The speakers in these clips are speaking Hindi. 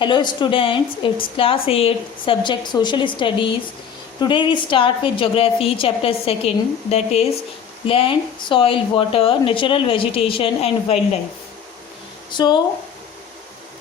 Hello students, it's class 8 subject social studies. Today we start with geography chapter 2 that is land, soil, water, natural vegetation and wildlife. So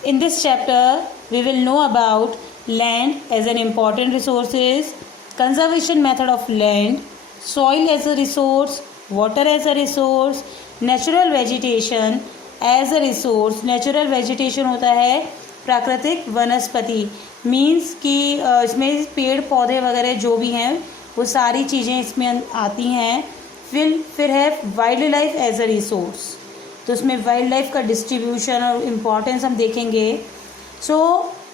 in this chapter we will know about land as an important resources, conservation method of land, soil as a resource, water as a resource, natural vegetation as a resource. Natural vegetation होता है प्राकृतिक वनस्पति, मीन्स कि इसमें पेड़ पौधे वगैरह जो भी हैं वो सारी चीज़ें इसमें आती हैं. फिर है wild life as a resource, तो उसमें वाइल्ड लाइफ का डिस्ट्रीब्यूशन और इम्पोर्टेंस हम देखेंगे.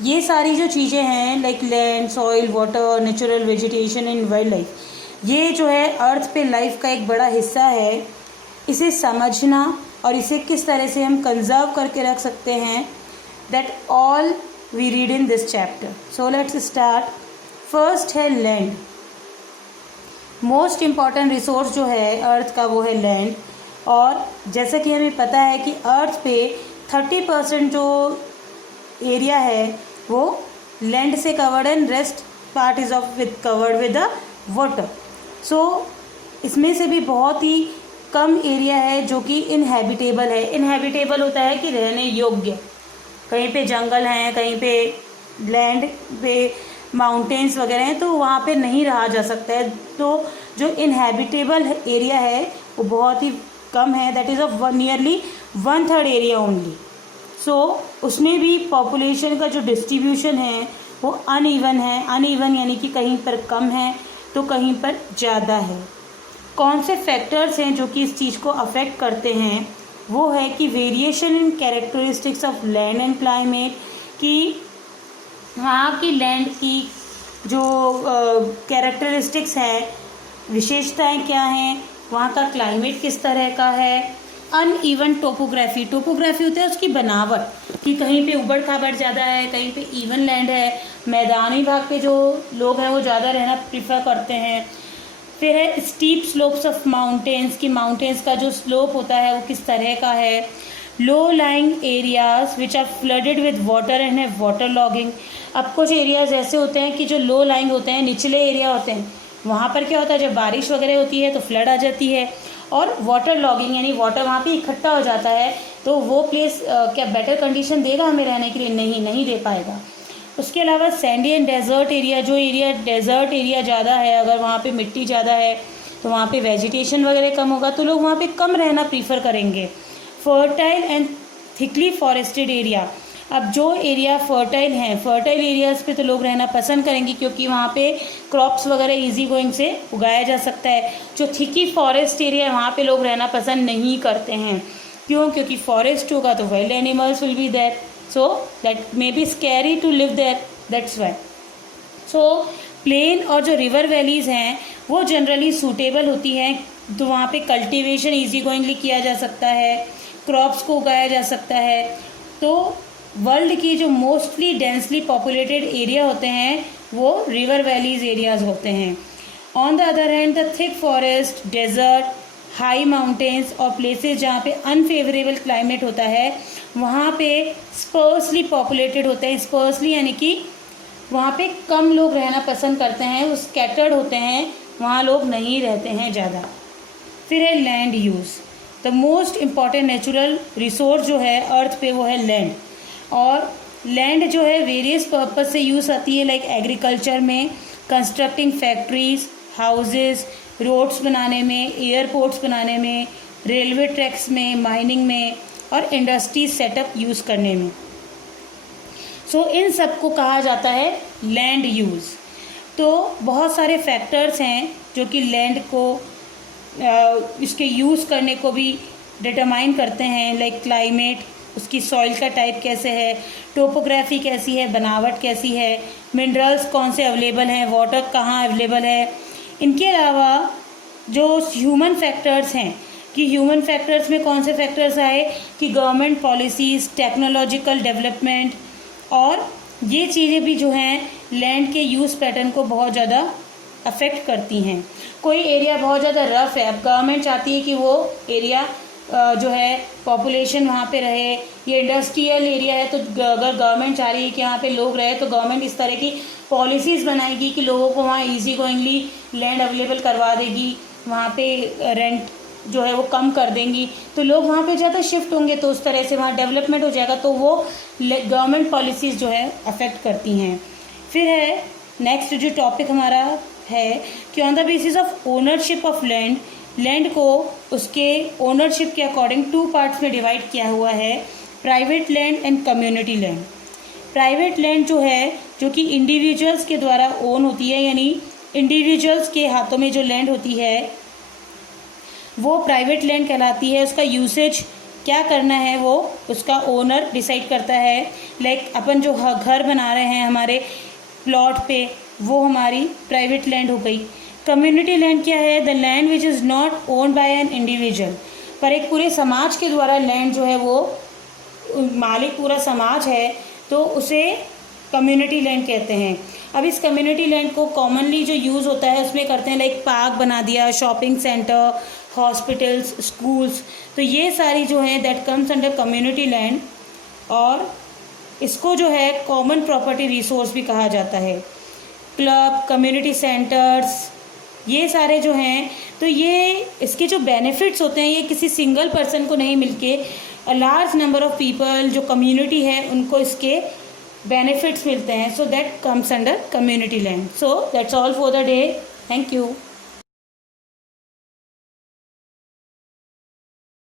ये सारी जो चीज़ें हैं like land, soil, water, natural vegetation and wild life, ये जो है अर्थ पे लाइफ का एक बड़ा हिस्सा है. इसे समझना और इसे किस तरह से हम कंजर्व करके रख सकते हैं, that all we read in this chapter. So let's start. First है land. मोस्ट इम्पॉर्टेंट रिसोर्स जो है अर्थ का वो है लैंड. और जैसा कि हमें पता है कि अर्थ पे 30% जो एरिया है वो लैंड से covered and rest part is of with covered with the water. So इसमें से भी बहुत ही कम एरिया है जो कि इनहैबिटेबल है. इनहैबिटेबल होता है कि रहने योग्य. कहीं पे जंगल हैं, कहीं पे लैंड पे माउंटेन्स वगैरह हैं, तो वहाँ पे नहीं रहा जा सकता है. तो जो इनहैबिटेबल एरिया है वो बहुत ही कम है, that is of nearly 1/3 area only. So उसमें भी पॉपुलेशन का जो डिस्ट्रीब्यूशन है वो अनइवन है. अनइवन यानी कि कहीं पर कम है तो कहीं पर ज़्यादा है. कौन से फैक्टर्स हैं जो कि इस चीज़ को अफेक्ट करते हैं, वो है कि variation in characteristics of land and climate, कि वहाँ की लैंड की जो कैरेक्टरिस्टिक्स हैं, विशेषताएं क्या हैं, वहाँ का क्लाइमेट किस तरह का है. Uneven topography. टोपोग्राफी होता है उसकी बनावट, कि कहीं पे उबड़ खाबड़ ज़्यादा है, कहीं पे इवन लैंड है. मैदानी भाग के जो लोग हैं वो ज़्यादा रहना प्रीफर करते हैं. फिर है स्टीप स्लोप्स ऑफ माउंटेन्स, की माउंटेन्स का जो स्लोप होता है वो किस तरह का है. Low lying areas which are flooded with water and है वाटर लॉगिंग. अब कुछ एरियाज ऐसे होते हैं कि जो लो लाइंग होते हैं, निचले एरिया होते हैं, वहाँ पर क्या होता है जब बारिश वगैरह होती है तो फ्लड आ जाती है. और वाटर लॉगिंग यानी वाटर वहाँ पे इकट्ठा हो जाता है, तो वो प्लेस क्या बेटर कंडीशन देगा हमें रहने के लिए? नहीं दे पाएगा. उसके अलावा सैंडी एंड डेजर्ट एरिया, जो एरिया डेजर्ट एरिया ज़्यादा है, अगर वहाँ पे मिट्टी ज़्यादा है तो वहाँ पे वेजिटेशन वगैरह कम होगा, तो लोग वहाँ पे कम रहना प्रीफर करेंगे. Fertile and thickly forested area. अब जो एरिया फर्टाइल हैं, फर्टाइल एरियाज़ पे तो लोग रहना पसंद करेंगे क्योंकि वहाँ पे क्रॉप्स वगैरह इजी गोइंग से उगाया जा सकता है. जो थिकी फॉरेस्ट एरिया है वहाँ पे लोग रहना पसंद नहीं करते हैं. क्यों? क्योंकि फॉरेस्ट होगा तो wild animals will be there, so that may be scary to live there, that's why. so plain और जो रिवर वैलीज़ हैं वो जनरली सूटेबल होती हैं, तो वहाँ पे कल्टीवेशन इजी गोइंगली किया जा सकता है, क्रॉप्स को उगाया जा सकता है. तो वर्ल्ड की जो मोस्टली डेंसली पॉपुलेटेड एरिया होते हैं वो रिवर वैलीज एरियाज़ होते हैं. On the other hand the thick forest, desert, high mountains और प्लेसेस जहाँ पे अनफेवरेबल क्लाइमेट होता है वहाँ पे स्पर्सली पॉपुलेटेड होते हैं. स्पर्सली यानी कि वहाँ पे कम लोग रहना पसंद करते हैं, वो स्कैटर्ड होते हैं, वहाँ लोग नहीं रहते हैं ज़्यादा. फिर है land use. The most important natural resource जो है अर्थ पे वो है लैंड. और लैंड जो है वेरियस पर्पज से यूज़ आती है, लाइक एग्रीकल्चर में, कंस्ट्रक्टिंग फैक्ट्रीज, हाउसेस, रोड्स बनाने में, एयरपोर्ट्स बनाने में, रेलवे ट्रैक्स में, माइनिंग में और इंडस्ट्रीज सेटअप यूज़ करने में. सो इन सब को कहा जाता है लैंड यूज़. तो बहुत सारे फैक्टर्स हैं जो कि लैंड को इसके यूज़ करने को भी डिटरमाइन करते हैं, लाइक क्लाइमेट, उसकी सॉइल का टाइप कैसे है, टोपोग्राफी कैसी है, बनावट कैसी है, मिनरल्स कौन से अवेलेबल हैं, वाटर कहाँ अवेलेबल है. इनके अलावा जो ह्यूमन फैक्टर्स हैं, कि ह्यूमन फैक्टर्स में कौन से फैक्टर्स आए, कि गवर्नमेंट पॉलिसीज़, टेक्नोलॉजिकल डेवलपमेंट, और ये चीज़ें भी जो हैं लैंड के यूज़ पैटर्न को बहुत ज़्यादा अफेक्ट करती हैं. कोई एरिया बहुत ज़्यादा रफ़ है, अब गवर्नमेंट चाहती है कि वो एरिया जो है पॉपुलेशन वहाँ पे रहे, ये इंडस्ट्रियल एरिया है तो अगर गवर्नमेंट चाह रही है कि यहाँ पे लोग रहे तो गवर्नमेंट इस तरह की पॉलिसीज़ बनाएगी कि लोगों को वहाँ इजी गोइंगली लैंड अवेलेबल करवा देगी, वहाँ पे रेंट जो है वो कम कर देंगी तो लोग वहाँ पे ज़्यादा शिफ्ट होंगे, तो उस तरह से वहाँ डेवलपमेंट हो जाएगा, तो वो गवर्नमेंट पॉलिसीज़ जो है अफेक्ट करती हैं। फिर है नेक्स्ट जो टॉपिक हमारा है कि on the basis of ownership of land को उसके ओनरशिप के अकॉर्डिंग 2 पार्ट्स में डिवाइड किया हुआ है, private land and community land. Private land जो है जो कि इंडिविजुअल्स के द्वारा ओन होती है, यानी इंडिविजुअल्स के हाथों में जो लैंड होती है वो प्राइवेट लैंड कहलाती है। उसका यूसेज क्या करना है वो उसका ओनर डिसाइड करता है। लाइक अपन जो घर बना रहे हैं हमारे प्लॉट पे, वो हमारी प्राइवेट लैंड हो गई। कम्युनिटी लैंड क्या है? The land which is not owned by an individual, पर एक पूरे समाज के द्वारा लैंड जो है वो मालिक पूरा समाज है तो उसे कम्युनिटी लैंड कहते हैं। अब इस कम्युनिटी लैंड को कॉमनली जो यूज़ होता है उसमें करते हैं लाइक पार्क बना दिया, शॉपिंग सेंटर, हॉस्पिटल्स, स्कूल्स, तो ये सारी जो है that comes under community land. और इसको जो है कॉमन प्रॉपर्टी रिसोर्स भी कहा जाता है। क्लब, कम्युनिटी सेंटर्स, ये सारे जो हैं तो ये इसके जो बेनिफिट्स होते हैं ये किसी सिंगल पर्सन को नहीं मिलके a large number of people जो कम्युनिटी है उनको इसके बेनिफिट्स मिलते हैं। So that comes under community land. So that's all for the day. Thank you.